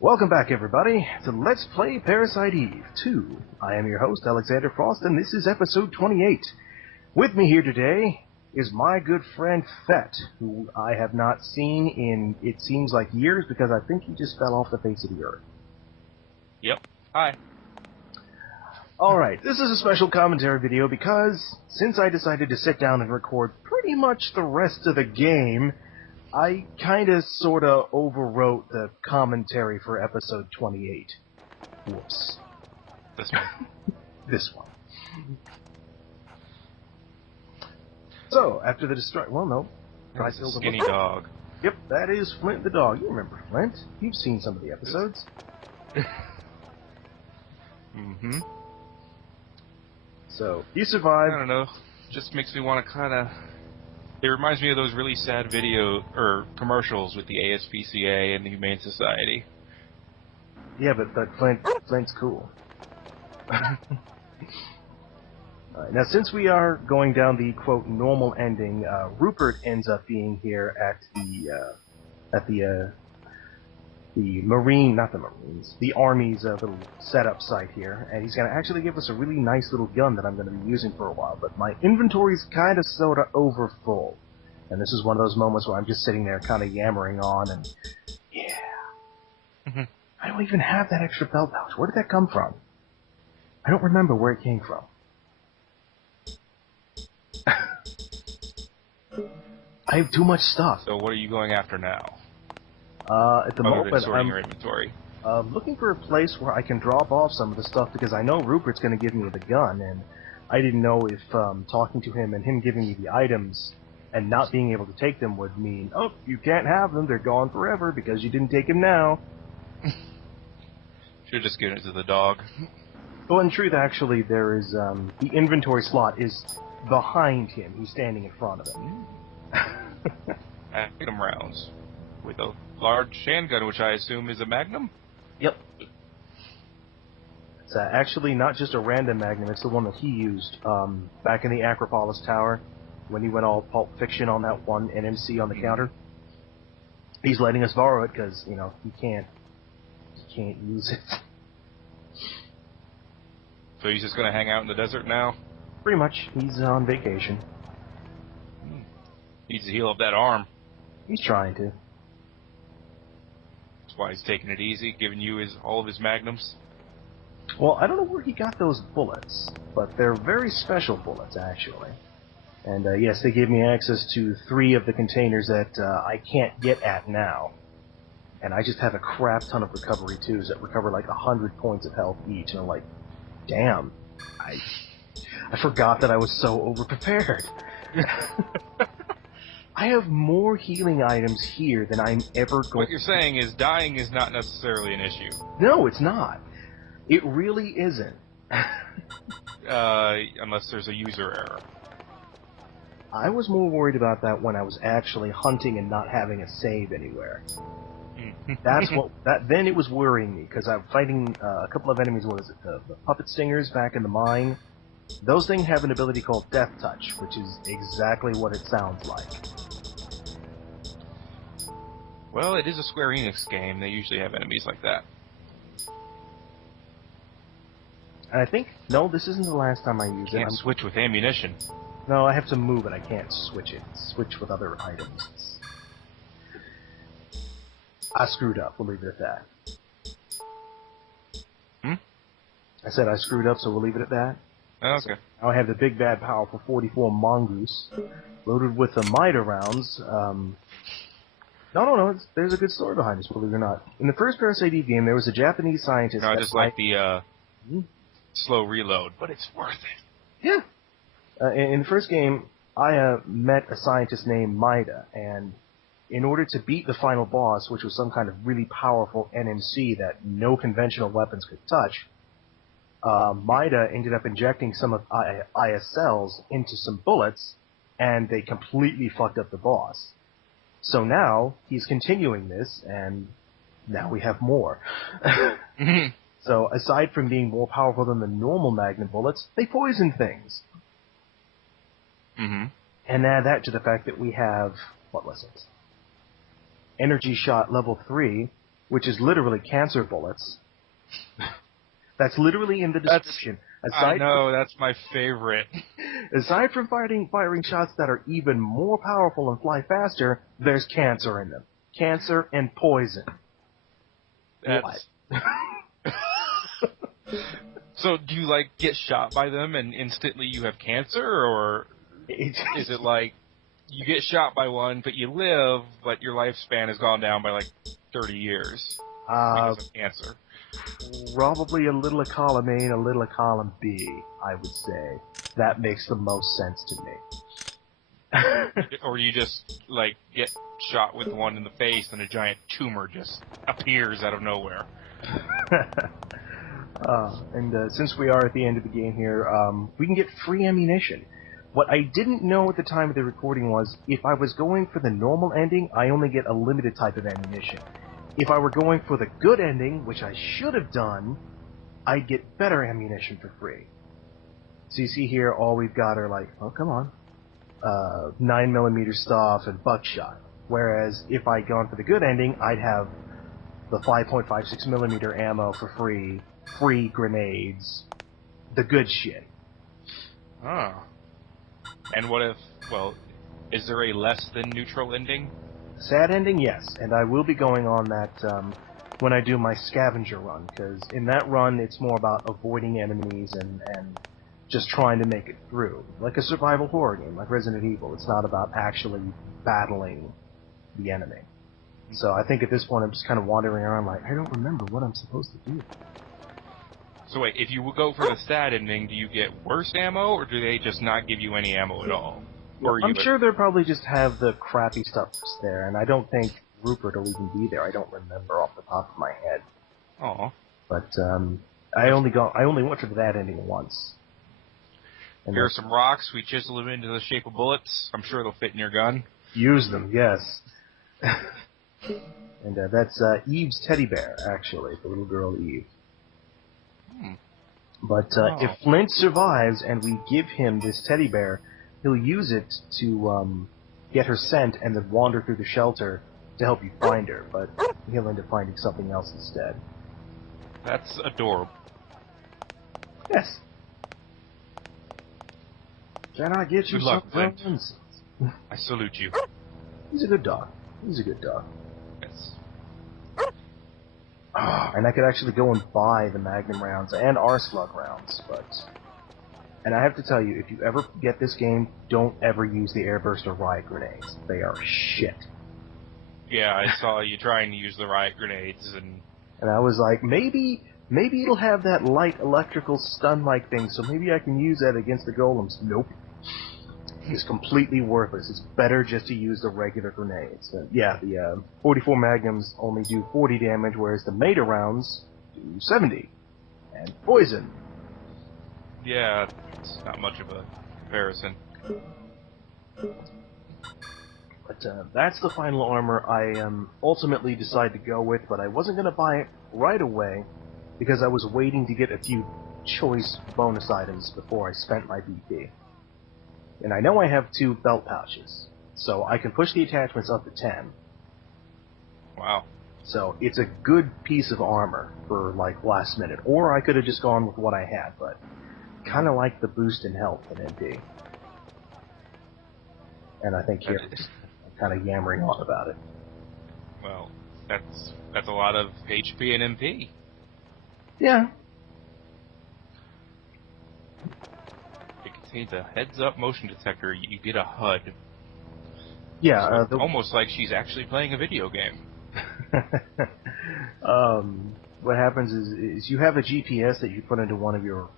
Welcome back, everybody, to Let's Play Parasite Eve 2. I am your host, Alexander Frost, and this is episode 28. With me here today is my good friend Thet, who I have not seen in, it seems like, years, because I think he just fell off the face of the earth. Yep. Hi. Alright, this is a special commentary video because, since I decided to sit down and record pretty much the rest of the game, I kinda sorta overwrote the commentary for episode 28. Whoops. This one. This one. So, after the well, no. That's a skinny dog. Yep, that is Flint the dog. You remember Flint. You've seen some of the episodes. Mm-hmm. So, he survived. I don't know. Just makes me want to kind of... It reminds me of those really sad video or commercials with the ASPCA and the Humane Society. Yeah, but Flint's cool. Alright, now, since we are going down the quote normal ending, Rupert ends up being here at the the Army's little setup site here, and he's going to actually give us a really nice little gun that I'm going to be using for a while, but my inventory's kind of sort of over full, and this is one of those moments where I'm just sitting there kind of yammering on, and yeah, I don't even have that extra belt pouch. Where did that come from? I don't remember where it came from. I have too much stuff. So what are you going after now? At the moment, sorting your inventory. Looking for a place where I can drop off some of the stuff, because I know Rupert's going to give me the gun, and I didn't know if talking to him and him giving me the items and not being able to take them would mean, oh, you can't have them, they're gone forever because you didn't take them now. Should've just given it to the dog. Well, in truth, actually, there is, the inventory slot is behind him. He's standing in front of him. Magnum rounds. With a large handgun, which I assume is a Magnum? Yep. It's actually not just a random Magnum, it's the one that he used back in the Acropolis Tower when he went all Pulp Fiction on that one NMC on the counter. He's letting us borrow it because, you know, he can't use it. So he's just going to hang out in the desert now? Pretty much. He's on vacation. Needs to heal up that arm. He's trying to. That's why he's taking it easy, giving you all of his Magnums. Well, I don't know where he got those bullets, but they're very special bullets, actually. And yes, they gave me access to 3 of the containers that I can't get at now. And I just have a crap ton of recovery 2s that recover like 100 points of health each, and I'm like, damn, I forgot that I was so overprepared. I have more healing items here than I'm ever going. What you're saying is dying is not necessarily an issue. No, it's not. It really isn't. Unless there's a user error. I was more worried about that when I was actually hunting and not having a save anywhere. That's what. Then it was worrying me, because I'm fighting a couple of enemies. What is it? The puppet stingers back in the mine. Those things have an ability called Death Touch, which is exactly what it sounds like. Well, it is a Square Enix game. They usually have enemies like that. And I think, no, this isn't the last time I use it. Can't switch with ammunition. No, I have to move it. I can't switch it. Switch with other items. I screwed up. We'll leave it at that. I said I screwed up, so we'll leave it at that. Oh, okay. So now I have the big, bad, powerful 44 Mongoose, loaded with the Mida rounds. No, there's a good story behind this, believe it or not. In the first Parasite Eve game, there was a Japanese scientist... No, I just like the slow reload, but it's worth it. Yeah. In the first game, I met a scientist named Mida, and in order to beat the final boss, which was some kind of really powerful NMC that no conventional weapons could touch, Mida ended up injecting some of ISLs into some bullets, and they completely fucked up the boss. So now, he's continuing this, and now we have more. So, aside from being more powerful than the normal Magnum bullets, they poison things. And add that to the fact that we have, what was it? Energy Shot level 3, which is literally cancer bullets. That's literally in the description. I know, that's my favorite. Aside from firing shots that are even more powerful and fly faster, there's cancer in them. Cancer and poison. What? So do you, like, get shot by them and instantly you have cancer, or is it like you get shot by one, but you live, but your lifespan has gone down by, like, 30 years because of cancer? Probably a little of column A and a little of column B, I would say. That makes the most sense to me. Or you just, like, get shot with one in the face and a giant tumor just appears out of nowhere. Since we are at the end of the game here, we can get free ammunition. What I didn't know at the time of the recording was, if I was going for the normal ending, I only get a limited type of ammunition. If I were going for the good ending, which I should have done, I'd get better ammunition for free. So you see here, all we've got are like, oh, come on, 9mm stuff and buckshot. Whereas if I'd gone for the good ending, I'd have the 5.56mm ammo for free, free grenades, the good shit. Oh. And what if, well, is there a less than neutral ending? Sad ending, yes, and I will be going on that when I do my scavenger run, because in that run it's more about avoiding enemies and just trying to make it through. Like a survival horror game, like Resident Evil. It's not about actually battling the enemy. So I think at this point I'm just kind of wandering around like, I don't remember what I'm supposed to do. So wait, if you go for the sad ending, do you get worse ammo, or do they just not give you any ammo at all? Or I'm sure they'll probably just have the crappy stuff there, and I don't think Rupert will even be there. I don't remember off the top of my head. Aw. But I only went for that ending once. And here are some rocks. We chisel them into the shape of bullets. I'm sure they'll fit in your gun. Use them, yes. And that's Eve's teddy bear, actually, the little girl Eve. But if Flint survives and we give him this teddy bear, he'll use it to get her scent and then wander through the shelter to help you find her, but he'll end up finding something else instead. That's adorable. Yes. Can I get you Good luck, some Flint. friends? I salute you. He's a good dog. He's a good dog. Yes. And I could actually go and buy the Magnum rounds and our slug rounds, but... And I have to tell you, if you ever get this game, don't ever use the airburst or riot grenades. They are shit. Yeah, I saw you trying to use the riot grenades, and I was like, maybe it'll have that light electrical stun-like thing, so maybe I can use that against the golems. Nope. It's completely worthless. It's better just to use the regular grenades. Yeah, the 44 Magnums only do 40 damage, whereas the Meta rounds do 70. And poison. yeah, it's not much of a comparison. But that's the final armor I ultimately decided to go with, but I wasn't going to buy it right away because I was waiting to get a few choice bonus items before I spent my BP. And I know I have 2 belt pouches, so I can push the attachments up to 10. Wow. So it's a good piece of armor for, like, last minute. Or I could have just gone with what I had, but kind of like the boost in health in MP. And I think here I'm kind of yammering on about it. Well, that's a lot of HP and MP. Yeah. It contains a heads-up motion detector. You get a HUD. Yeah. So almost like she's actually playing a video game. What happens is you have a GPS that you put into one of your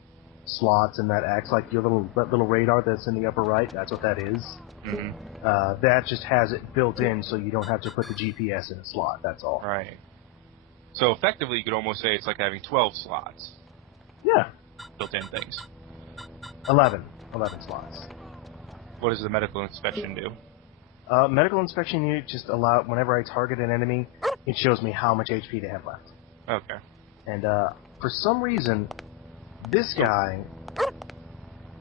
slots, and that acts like your little radar that's in the upper right. That's what that is. Mm-hmm. That just has it built in, so you don't have to put the GPS in a slot. That's all. Right. So effectively, you could almost say it's like having 12 slots. Yeah. Built-in things. 11 slots. What does the medical inspection do? Medical inspection unit just allow whenever I target an enemy, it shows me how much HP they have left. Okay. And for some reason, this guy...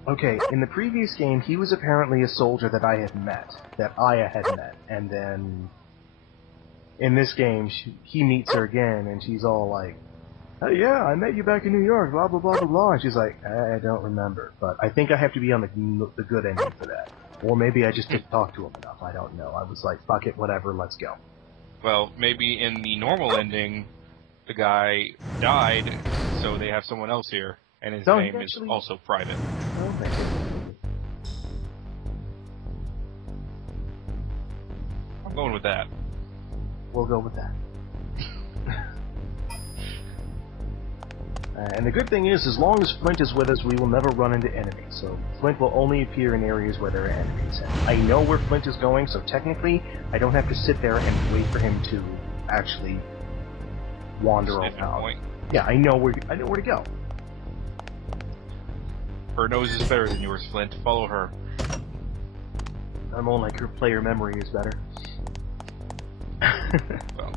Okay, in the previous game, he was apparently a soldier that I had met, and then in this game, he meets her again, and she's all like, "Oh yeah, I met you back in New York, blah blah blah blah blah." And she's like, "I don't remember, but I think I have to be on the good ending for that, or maybe I just didn't talk to him enough. I don't know." I was like, "Fuck it, whatever, let's go." Well, maybe in the normal ending, the guy died, so they have someone else here, and his name is also private. Oh, thank you. I'm going with that. We'll go with that. And the good thing is, as long as Flint is with us, we will never run into enemies. So Flint will only appear in areas where there are enemies. And I know where Flint is going, so technically, I don't have to sit there and wait for him to actually wander around. Yeah, I know where to go. Her nose is better than yours, Flint. Follow her. I'm more like her player memory is better. Well.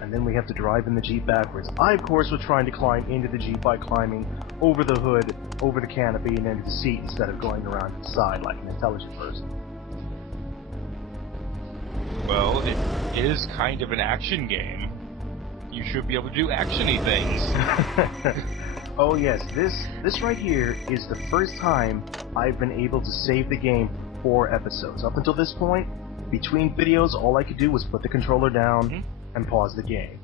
And then we have to drive in the Jeep backwards. I, of course, was trying to climb into the Jeep by climbing over the hood, over the canopy, and into the seat instead of going around to the side like an intelligent person. Well, it is kind of an action game. You should be able to do action-y things. Oh yes, this right here is the first time I've been able to save the game for 4 episodes. Up until this point, between videos, all I could do was put the controller down and pause the game.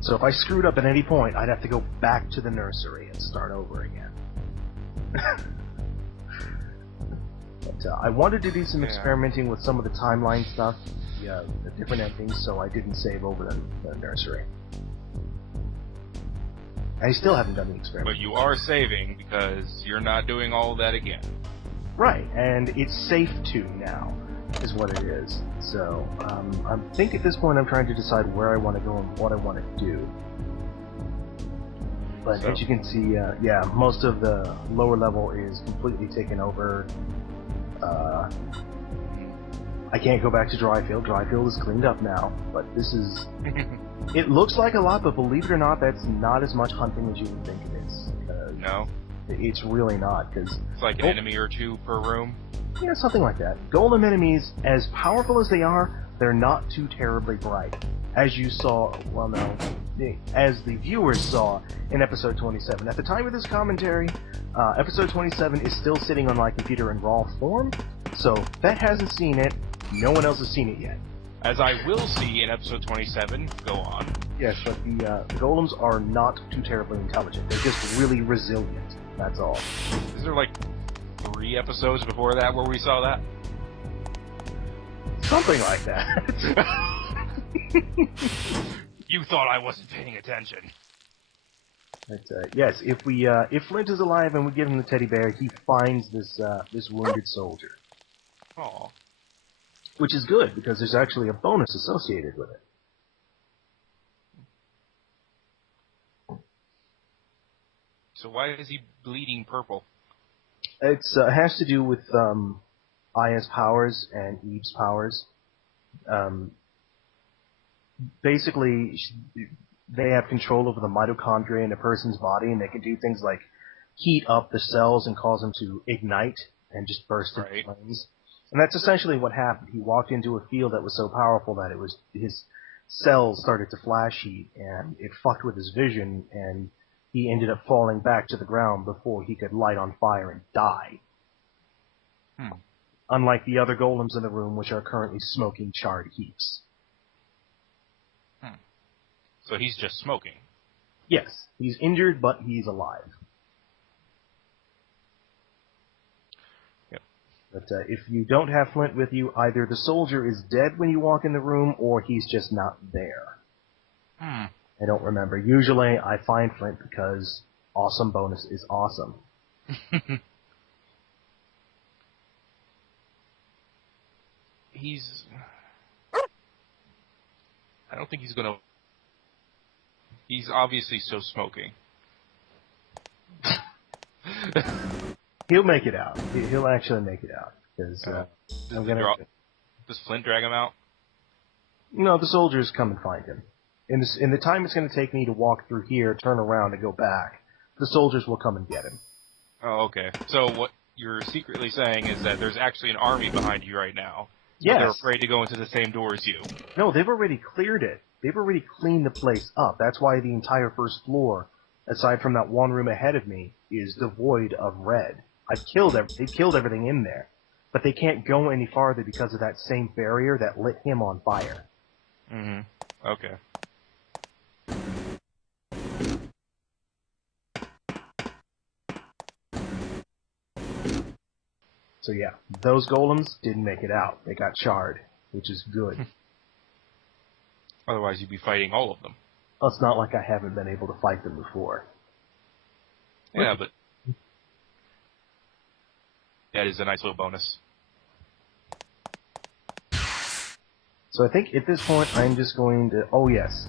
So if I screwed up at any point, I'd have to go back to the nursery and start over again. But I wanted to do some experimenting with some of the timeline stuff, the different endings, so I didn't save over the nursery. I still haven't done the experiment. But you are saving because you're not doing all that again. Right, and it's safe to now, is what it is. So, I think at this point I'm trying to decide where I want to go and what I want to do. But as you can see, most of the lower level is completely taken over. I can't go back to Dryfield. Dryfield is cleaned up now, but this is... It looks like a lot, but believe it or not, that's not as much hunting as you would think it is. No? It's really not, because... It's like an enemy or 2 per room? Yeah, something like that. Golem enemies, as powerful as they are, they're not too terribly bright. As you saw, well no, as the viewers saw in episode 27. At the time of this commentary, episode 27 is still sitting on my computer in raw form, so Thet hasn't seen it, no one else has seen it yet. As I will see in episode 27, go on. Yes, but the golems are not too terribly intelligent. They're just really resilient, that's all. Is there like 3 episodes before that where we saw that? Something like that. You thought I wasn't paying attention. But, yes, if Flint is alive and we give him the teddy bear, he finds this wounded soldier. Aww. Which is good, because there's actually a bonus associated with it. So why is he bleeding purple? It has to do with Aya's powers and Eve's powers. Basically, they have control over the mitochondria in a person's body, and they can do things like heat up the cells and cause them to ignite and just burst into flames. And that's essentially what happened. He walked into a field that was so powerful that it was his cells started to flash heat, and it fucked with his vision, and he ended up falling back to the ground before he could light on fire and die. Unlike the other golems in the room, which are currently smoking charred heaps. So he's just smoking? Yes. He's injured, but he's alive. Yep. But if you don't have Flint with you, either the soldier is dead when you walk in the room, or he's just not there. I don't remember. Usually I find Flint because awesome bonus is awesome. I don't think he's gonna... He's obviously still smoking. He'll make it out. He'll actually make it out. Because Does Flint drag him out? No, the soldiers come and find him. In the time it's going to take me to walk through here, turn around, and go back, the soldiers will come and get him. Oh, okay. So what you're secretly saying is that there's actually an army behind you right now. Yes. But they're afraid to go into the same door as you. No, they've already cleared it. They've already cleaned the place up. That's why the entire first floor, aside from that one room ahead of me, is devoid of red. They killed everything in there. But they can't go any farther because of that same barrier that lit him on fire. Mm-hmm. Okay. So yeah, those golems didn't make it out. They got charred, which is good. Otherwise you'd be fighting all of them. Well, it's not like I haven't been able to fight them before. Yeah, but that is a nice little bonus. So I think at this point I'm just going to... Oh yes.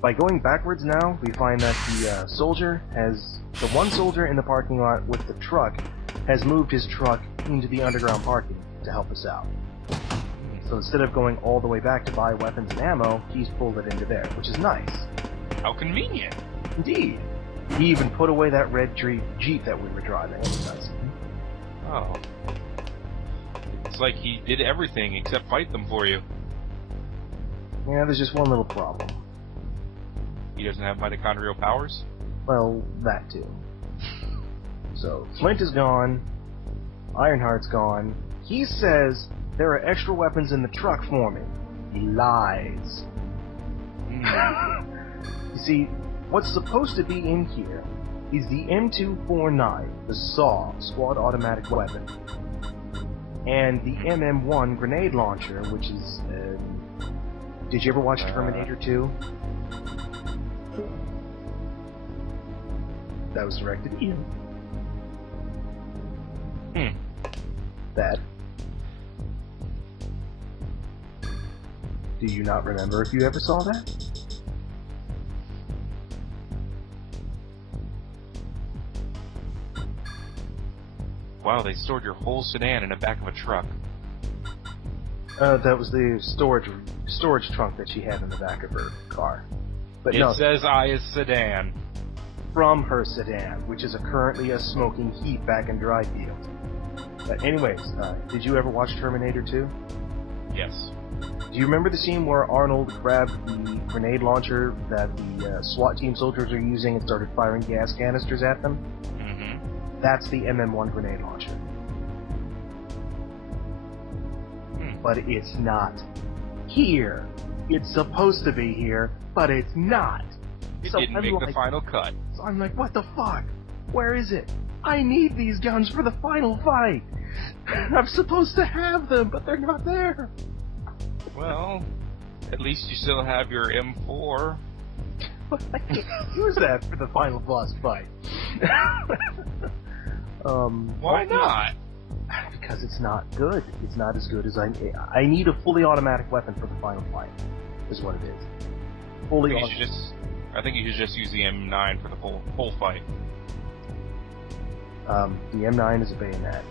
By going backwards now, we find that the one soldier in the parking lot with the truck has moved his truck into the underground parking to help us out. So instead of going all the way back to buy weapons and ammo, he's pulled it into there, which is nice. How convenient. Indeed. He even put away that red Jeep that we were driving. It was nice. Oh. It's like he did everything except fight them for you. Yeah, there's just one little problem. He doesn't have mitochondrial powers? Well, that too. So, Flint is gone. Ironheart's gone. He says there are extra weapons in the truck for me. He lies. You see, what's supposed to be in here is the M249, the SAW, Squad Automatic Weapon, and the MM1 grenade launcher, which is... did you ever watch Terminator 2? That was directed at you. That. Do you not remember if you ever saw that? Wow, they stored your whole sedan in the back of a truck. That was the storage trunk that she had in the back of her car. But it no, says I is sedan. From her sedan, which is currently a smoking heap back in Dryfield. But anyways, did you ever watch Terminator 2? Yes. Do you remember the scene where Arnold grabbed the grenade launcher that the SWAT team soldiers are using and started firing gas canisters at them? Mm-hmm. That's the MM1 grenade launcher. But it's not here. It's supposed to be here, but it's not. It So didn't I'm make like- the final cut. So I'm like, what the fuck? Where is it? I need these guns for the final fight. I'm supposed to have them, but they're not there. Well, at least you still have your M4. But I can't use that for the final boss fight. Why not? Because it's not good. It's not as good as I need a fully automatic weapon for the final fight, is what it is. Fully automatic. I think you should just use the M9 for the whole fight. The M9 is a bayonet.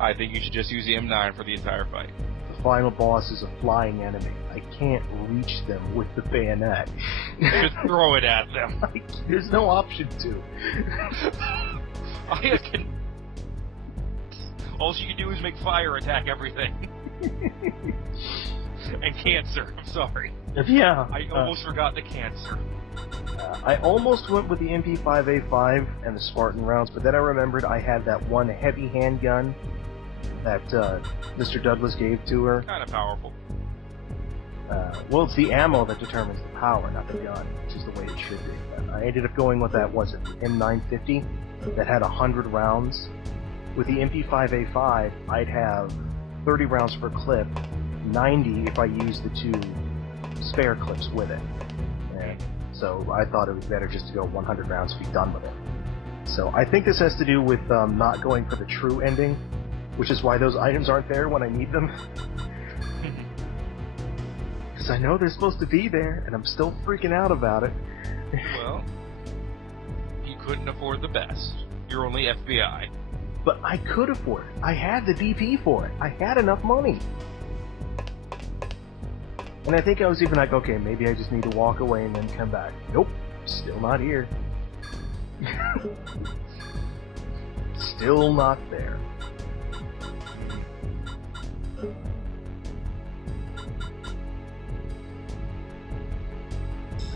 I think you should just use the M9 for the entire fight. The final boss is a flying enemy. I can't reach them with the bayonet. Just throw it at them. There's no option to. I can. All you can do is make fire attack everything. And cancer. I'm sorry. Yeah. I almost forgot the cancer. I almost went with the MP5A5 and the Spartan rounds, but then I remembered I had that one heavy handgun that Mr. Douglas gave to her. Kind of powerful. Well, it's the ammo that determines the power, not the gun, which is the way it should be. I ended up going with that, was it the M950, that had 100 rounds. With the MP5A5, I'd have 30 rounds per clip, 90 if I used the 2 spare clips with it. And so I thought it was better just to go 100 rounds to be done with it. So I think this has to do with not going for the true ending, which is why those items aren't there when I need them. Because I know they're supposed to be there, and I'm still freaking out about it. Well, you couldn't afford the best. You're only FBI. But I could afford it. I had the DP for it. I had enough money. And I think I was even like, okay, maybe I just need to walk away and then come back. Nope, still not here. still not there.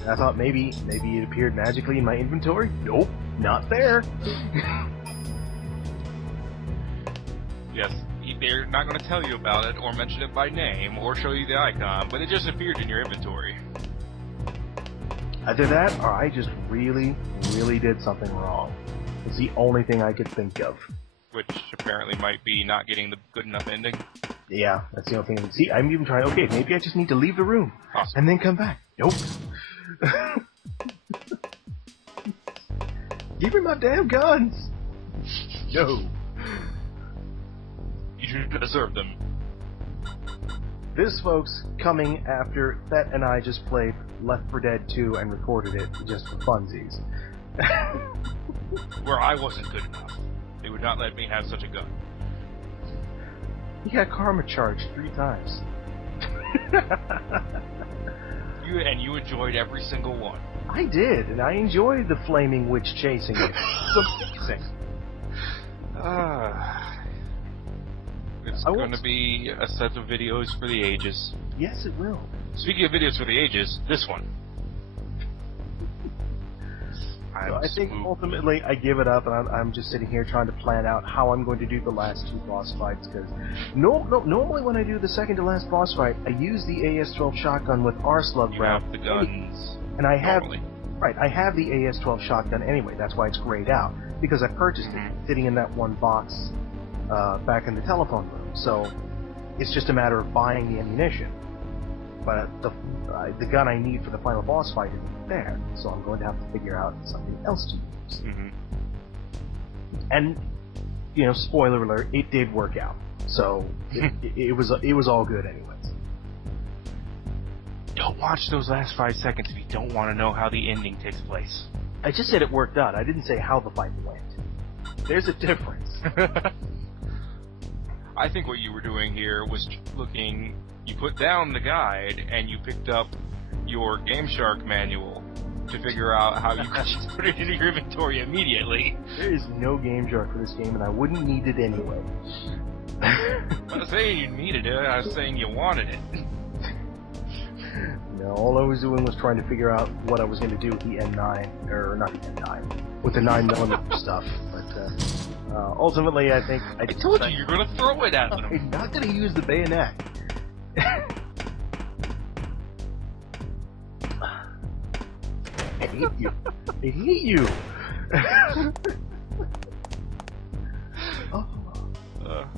I thought maybe it appeared magically in my inventory. Nope, not there. Yes, they're not going to tell you about it, or mention it by name, or show you the icon, but it just appeared in your inventory. Either that, or I just really, really did something wrong. It's the only thing I could think of. Which apparently might be not getting the good enough ending. Yeah, that's the only thing. See, I'm even trying, okay, maybe I just need to leave the room. Awesome. And then come back. Nope. Give me my damn guns! No. You should deserve them. This, folks, coming after Thet and I just played Left 4 Dead 2 and recorded it just for funsies. Where I wasn't good enough. They would not let me have such a gun. He got karma charged 3 times. You enjoyed every single one. I did, and I enjoyed the flaming witch chasing me. It's amazing. It's going to be a set of videos for the ages. Yes, it will. Speaking of videos for the ages, this one. So I think ultimately I give it up, and I'm just sitting here trying to plan out how I'm going to do the last 2 boss fights, because normally when I do the second to last boss fight, I use the AS-12 shotgun with R-slug rounds. You have the guns. And I have, normally. right, I have the AS-12 shotgun anyway, that's why it's grayed out, because I purchased it sitting in that one box back in the telephone room, so it's just a matter of buying the ammunition. But the gun I need for the final boss fight isn't there, so I'm going to have to figure out something else to use. Mm-hmm. And, you know, spoiler alert, it did work out. So it was all good anyways. Don't watch those last 5 seconds if you don't want to know how the ending takes place. I just said it worked out. I didn't say how the fight went. There's a difference. I think what you were doing here was looking. You put down the guide and you picked up your Game Shark manual to figure out how you could put it into your inventory immediately. There is no Game Shark for this game, and I wouldn't need it anyway. I'm not saying you needed it. I was saying you wanted it. No, all I was doing was trying to figure out what I was going to do with the N9, or not the N9, with the 9mm stuff. But ultimately, I think I told you you're going to throw it at them. I'm not going to use the bayonet. I hate you. I hate you.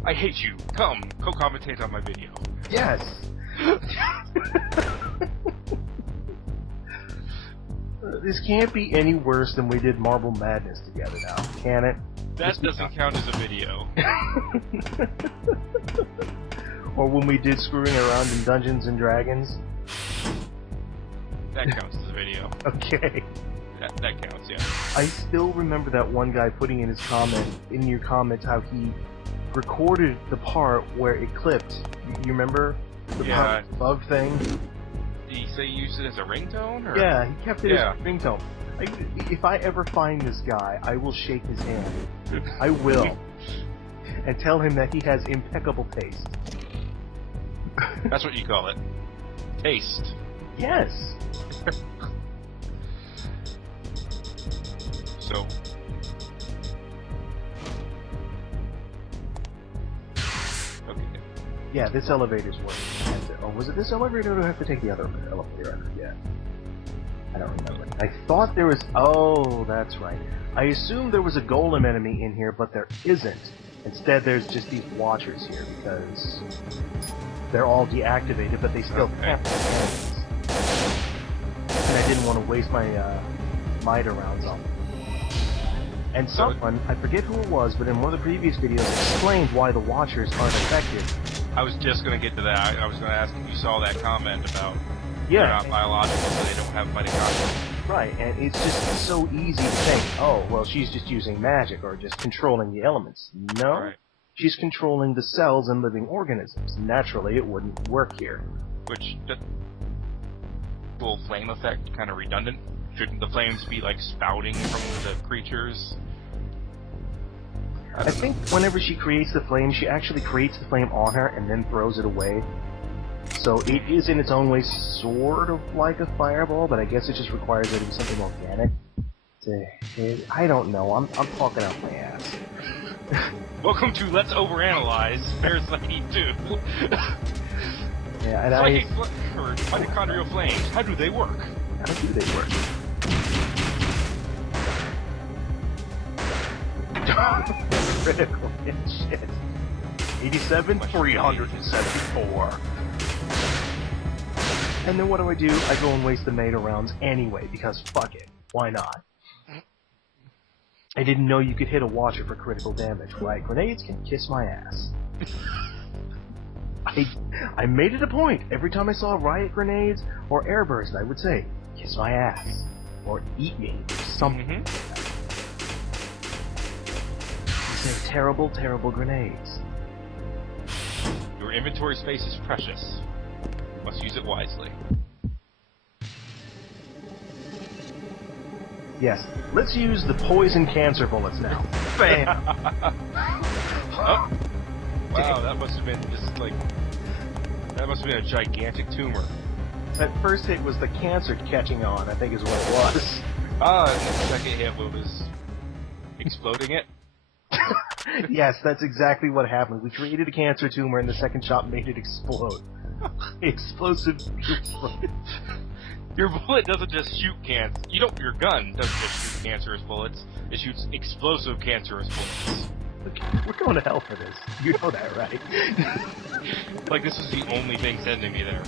I hate you. Come, co-commentate on my video. Yes. This can't be any worse than we did Marble Madness together now, can it? That doesn't count as a video. Or when we did Screwing Around in Dungeons and Dragons. That counts as a video. Okay. That counts, yeah. I still remember that one guy putting in your comments, how he recorded the part where it clipped. You remember? The bug thing? Did he say you used it as a ringtone? Or? Yeah, he kept it as a ringtone. If I ever find this guy, I will shake his hand. I will. And tell him that he has impeccable taste. That's what you call it. Taste. Yes. So. Okay. Yeah, this elevator's working. Oh, was it this elevator, or do I have to take the other elevator? I forget. I don't remember. I thought there was... Oh, that's right. I assumed there was a golem enemy in here, but there isn't. Instead, there's just these watchers here, because they're all deactivated, but they still have enemies. And I didn't want to waste my Mida rounds on them. And someone, I forget who it was, but in one of the previous videos explained why the watchers aren't effective. I was just going to get to that. I was going to ask if you saw that comment about they're not biological, so they don't have mitochondria. Right, and it's just so easy to think, oh, well, she's just using magic or just controlling the elements. No, she's controlling the cells and living organisms. Naturally, it wouldn't work here. Which, full flame effect, kind of redundant. Shouldn't the flames be, like, spouting from the creatures? I think whenever she creates the flame, she actually creates the flame on her and then throws it away. So it is in its own way sort of like a fireball, but I guess it just requires it to be something organic to hit. I don't know. I'm talking out my ass. Welcome to Let's Overanalyze Parasite 2. Yeah, and Psychic or mitochondrial flames. How do they work? How do they work? Critical hit shit. 87, 374. And then what do? I go and waste the Mater rounds anyway, because fuck it. Why not? I didn't know you could hit a Watcher for critical damage. Right, grenades can kiss my ass. I made it a point. Every time I saw riot grenades or airburst, I would say, kiss my ass. Or eat me. Or something. These are terrible, terrible grenades. Your inventory space is precious. You must use it wisely. Yes, let's use the poison cancer bullets now. Bam! Oh. Wow, that must have been just like... That must have been a gigantic tumor. That first hit was the cancer catching on, I think is what it was. And the second hit was exploding it? Yes, that's exactly what happened. We created a cancer tumor and the second shot made it explode. Explosive... Your bullet doesn't just shoot cancer. Your gun doesn't just shoot cancerous bullets. It shoots explosive cancerous bullets. We're going to hell for this. You know that, right? Like this is the only thing sending me there.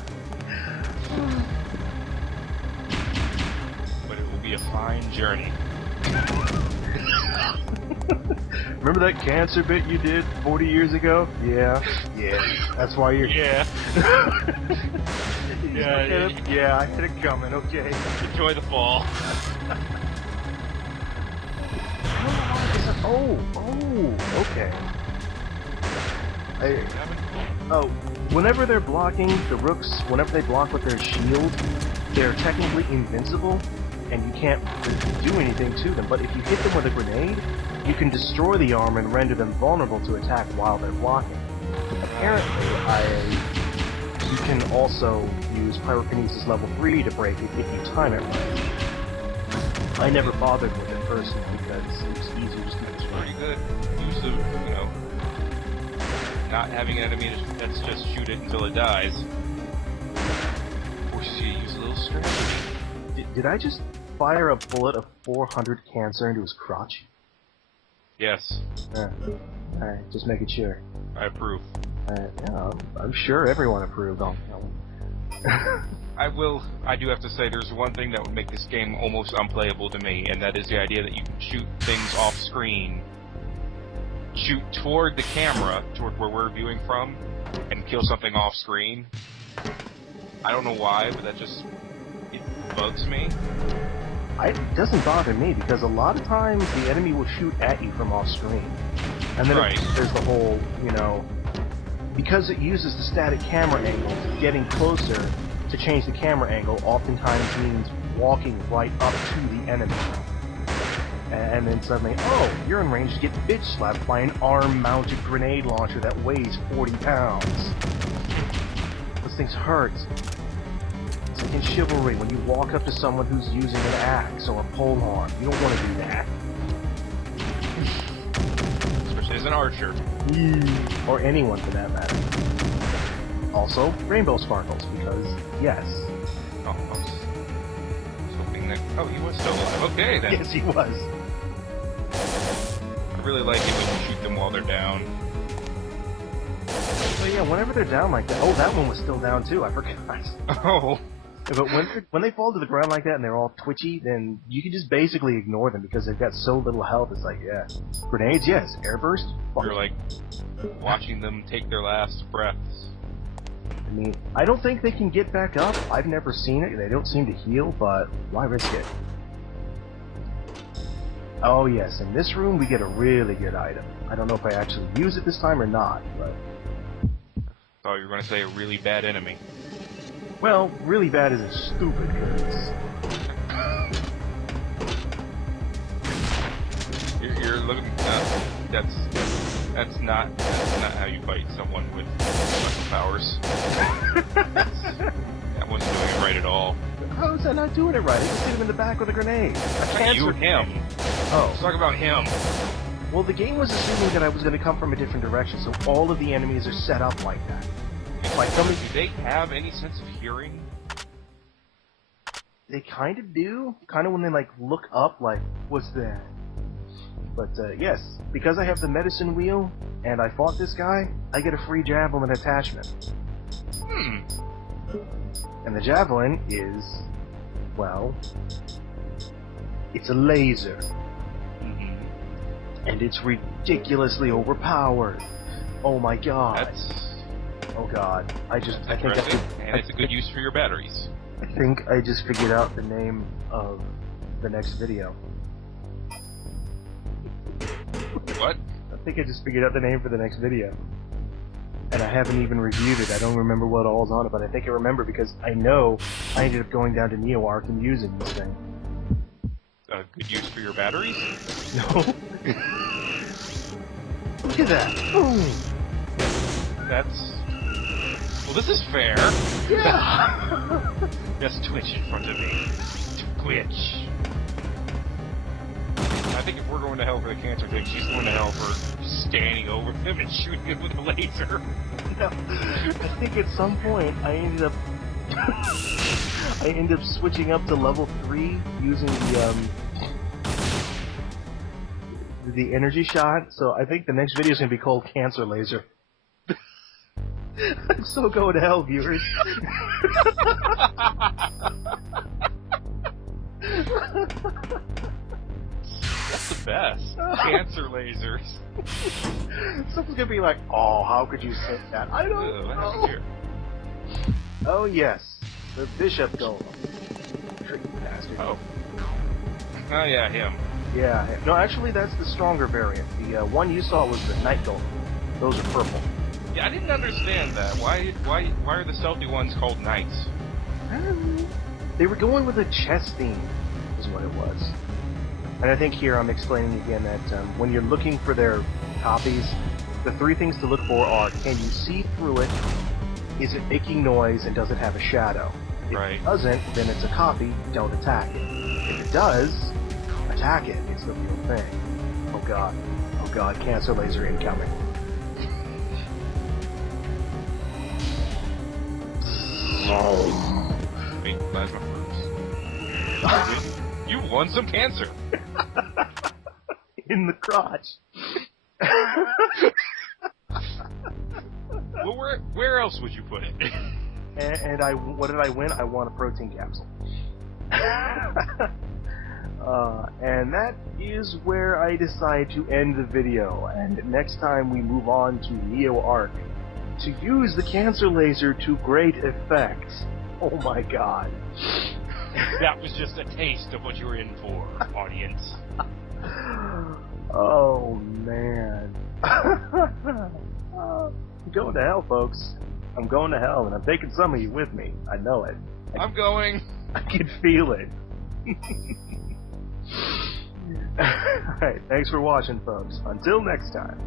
But it will be a fine journey. Remember that cancer bit you did 40 years ago? Yeah. That's why you're... Yeah. Yeah, I had it coming, okay. Enjoy the fall. Okay. Whenever they're blocking, the rooks, whenever they block with their shield, they're technically invincible, and you can't do anything to them. But if you hit them with a grenade, you can destroy the armor and render them vulnerable to attack while they're blocking. Apparently, you can also use Pyrokinesis level 3 to break it if you time it right. I never bothered with it personally because it was easier just to destroy. Pretty good use of, not having an enemy that's just shoot it until it dies. Forces you to use a little strategy. Did I just fire a bullet of 400 cancer into his crotch? Yes. Alright, just making sure. I approve. Yeah, I'm sure everyone approved on that one. I do have to say there's one thing that would make this game almost unplayable to me, and that is the idea that you can shoot things off screen, shoot toward the camera, toward where we're viewing from, and kill something off screen. I don't know why, but it bugs me. It doesn't bother me, because a lot of times the enemy will shoot at you from off screen. And then there's the whole, because it uses the static camera angle, getting closer to change the camera angle oftentimes means walking right up to the enemy. And then suddenly, you're in range to get bitch slapped by an arm-mounted grenade launcher that weighs 40 pounds. Those things hurt. It's like in Chivalry, when you walk up to someone who's using an axe or a polearm. You don't want to do that. Especially as an archer. Or anyone for that matter. Also, rainbow sparkles, because, yes. I was hoping that... Oh, he was still alive. Okay, then. Yes, he was. I really like it when you shoot them while they're down. Well, yeah, whenever they're down like that... Oh, that one was still down, too. I forgot. Oh. But when they fall to the ground like that and they're all twitchy, then you can just basically ignore them because they've got so little health. It's like, yeah. Grenades, yes. Airburst? You're like watching them take their last breaths. I mean, I don't think they can get back up. I've never seen it. They don't seem to heal, but why risk it? Oh yes, in this room we get a really good item. I don't know if I actually use it this time or not, but... Thought you were going to say a really bad enemy. Well, really bad isn't stupid, because... You're looking... That's not how you fight someone with special powers. That wasn't doing it right at all. How is that not doing it right? I just hit him in the back with a grenade. You and him. Oh. Let's talk about him. Well, the game was assuming that I was going to come from a different direction, so all of the enemies are set up like that. Like do they have any sense of hearing? They kind of do. Kind of when they, like, look up, like, what's that? But, yes, because I have the medicine wheel, and I fought this guy, I get a free javelin attachment. And the javelin is, well, it's a laser. And it's ridiculously overpowered. Oh my god. Oh god. And it's a good use for your batteries. I think I just figured out the name of the next video. What? I think I just figured out the name for the next video. And I haven't even reviewed it. I don't remember what all's on it, but I think I remember because I know I ended up going down to NeoArc and using this thing. Good use for your batteries? No. Look at that. Boom. Well, this is fair. Yeah. Just twitch in front of me. Twitch. I think if we're going to hell for the cancer thing, she's going to hell for standing over him and shooting him with a laser. No. I think at some point I ended up switching up to level 3 using the energy shot. So I think the next video is going to be called Cancer Laser. I'm so going to hell, viewers. That's the best. Cancer lasers. Someone's gonna be like, "Oh, how could you say that?" I don't know. Here. Oh yes, the Bishop Golem. Tricky bastard. Oh yeah, him. Yeah. No, actually, that's the stronger variant. The one you saw was the Night Golem. Those are purple. Yeah, I didn't understand that. Why are the stealthy ones called knights? I don't know. They were going with a chess theme, is what it was. And I think here I'm explaining again that when you're looking for their copies, the 3 things to look for are: can you see through it? Is it making noise? And does it have a shadow? If it doesn't, then it's a copy. Don't attack it. If it does, attack it. It's the real thing. Oh god. Oh god. Cancer laser incoming. Big plasma bursts. You won some cancer. In the crotch. Well, where else would you put it? And what did I win? I won a protein capsule. And that is where I decide to end the video. And next time we move on to NeoArc to use the cancer laser to great effect. Oh my god. That was just a taste of what you were in for, audience. Oh, man. I'm going to hell, folks. I'm going to hell, and I'm taking some of you with me. I know it. I'm going. I can feel it. Alright, thanks for watching, folks. Until next time.